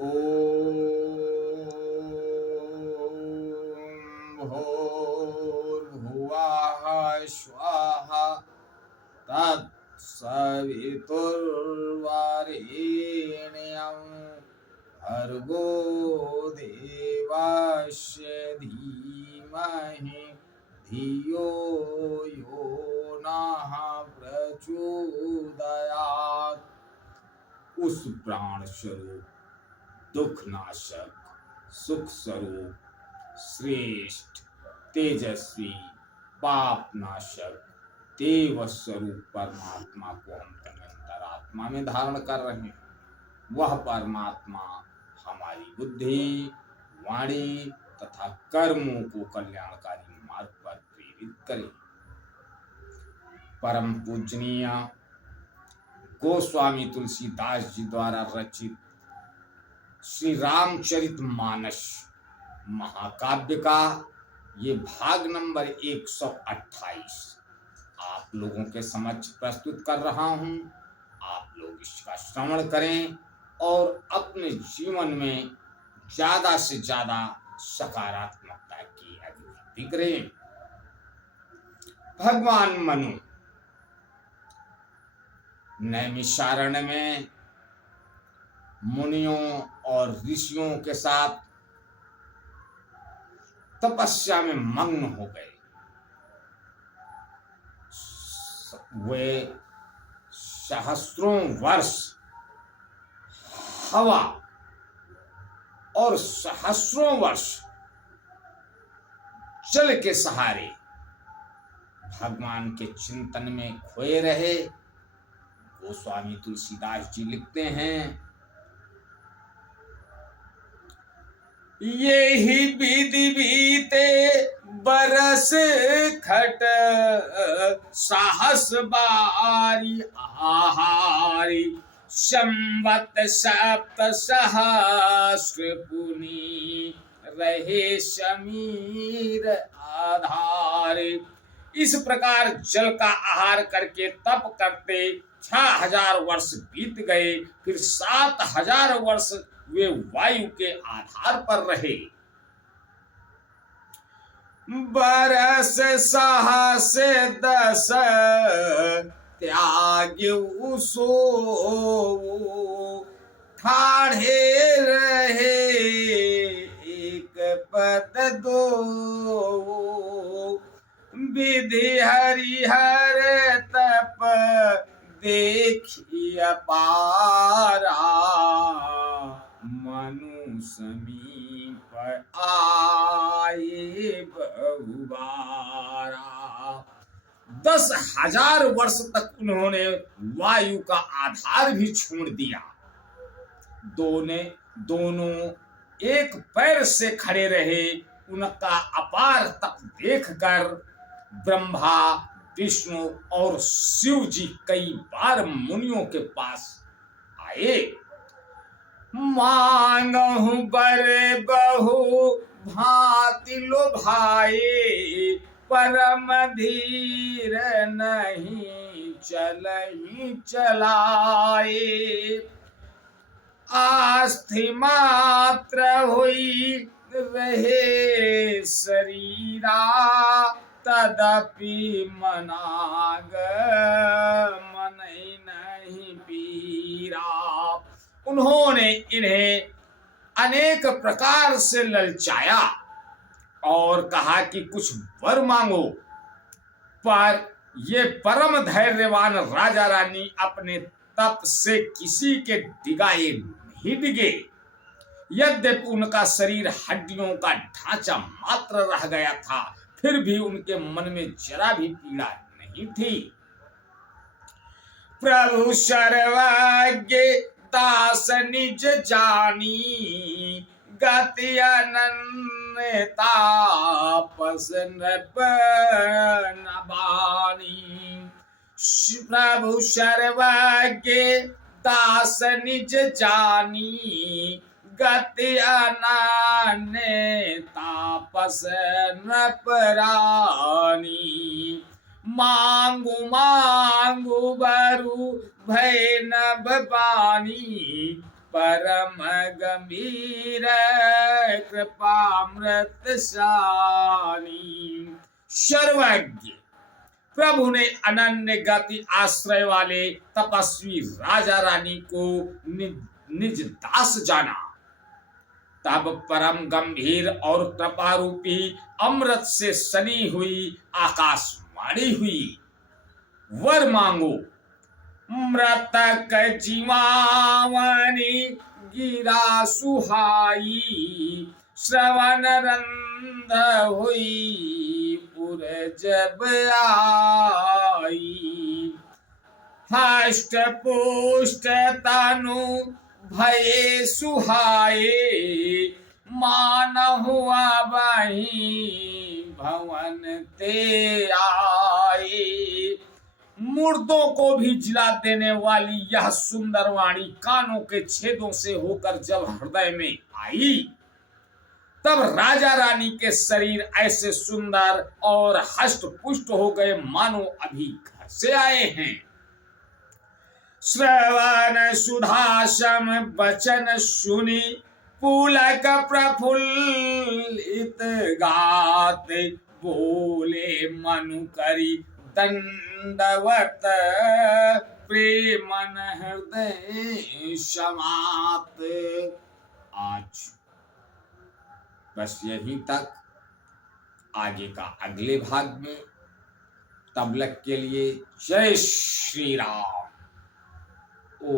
ॐ भूर्भुवः स्वः तत्सवितुर्वरेण्यं भर्गो देवस्य धीमहि धियो यो नः प्रचोदयात्। उस प्राण स्वरूप, दुख नाशक, सुख स्वरूप, श्रेष्ठ, तेजस्वी, पाप नाशक, देव स्वरूप परमात्मा को हम अंतरात्मा में धारण कर रहे हैं। वह परमात्मा हमारी बुद्धि, वाणी तथा कर्मों को कल्याणकारी मार्ग पर प्रेरित करे। परम पूजनीय गोस्वामी तुलसीदास जी द्वारा रचित श्री रामचरितमानस महाकाव्य का ये भाग नंबर 128 आप लोगों के समक्ष प्रस्तुत कर रहा हूं। आप लोग इसका श्रवण करें और अपने जीवन में ज्यादा से ज्यादा सकारात्मकता की अभिवृद्धि करें। भगवान मनु नैमिषारण्य में मुनियों और ऋषियों के साथ तपस्या में मग्न हो गए। वे सहस्त्रों वर्ष हवा और सहस्त्रों वर्ष जल के सहारे भगवान के चिंतन में खोए रहे। गोस्वामी तुलसीदास जी लिखते हैं, ये ही विधि बीते बरस खट साहस बारी आहारी संवत सप्त सहस्र पुनि रहे समीर आधारे। इस प्रकार जल का आहार करके तप करते 6000 वर्ष बीत गए। फिर 7000 वर्ष वे वायु के आधार पर रहे। बरस सहस 10 त्याग्यु सो ठाढ़े रहे एक पद दो। विधि हरिहर तप देखिए पारा मनु समीप आए बहुबारा। 10,000 वर्ष तक उन्होंने वायु का आधार भी छोड़ दिया। दोनों एक पैर से खड़े रहे। उनका अपार तप देखकर ब्रह्मा, विष्णु और शिव जी कई बार मुनियों के पास आए। मांगहु बर बहु भांति लोभाए परम धीर नहीं चलहि चलाए। आस्थि मात्र हुई रहे शरीरा तदपि मनाग मन नहीं पीरा। उन्होंने इन्हें अनेक प्रकार से ललचाया और कहा कि कुछ वर मांगो, पर ये परम धैर्यवान राजा रानी अपने तप से किसी के डिगाए नहीं डिगे। यद्यपि उनका शरीर हड्डियों का ढांचा मात्र रह गया था, फिर भी उनके मन में जरा भी पीड़ा नहीं थी। प्रभु सर्वज्ञ दास निज जानी गति अनन्य तापस नृप न बानी। प्रभु सर्वज्ञ दास निज जानी गति अनन्य तापस नृप रानी। मांगू मांगू बरु भय नभ बानी परम गंभीर कृपामृत सानी। सर्वज्ञ प्रभु ने अनन्य गति आश्रय वाले तपस्वी राजा रानी को निज दास जाना। तब परम गंभीर और कृपा रूपी अमृत से सनी हुई आकाशवाणी हुई, वर मांगो। मृतक जीवावनी गिरा सुहाई, श्रवण रंध हुई पुर जब आई। हष्ट पुष्ट तनु भये सुहाए, मान हुआ वही भवन ते आए। मुर्दों को भी जिला देने वाली यह सुंदर वाणी कानों के छेदों से होकर जब हृदय में आई, तब राजा रानी के शरीर ऐसे सुंदर और हष्ट पुष्ट हो गए मानो अभी घर से आए हैं। श्रवण सुधासम वचन सुनी, पुलक प्रफुल्लित गात, बोले मनु करी दंडवत, प्रेमन हृदय समात। आज बस यहीं तक, आगे का अगले भाग में। तब तक के लिए जय श्री राम। ओ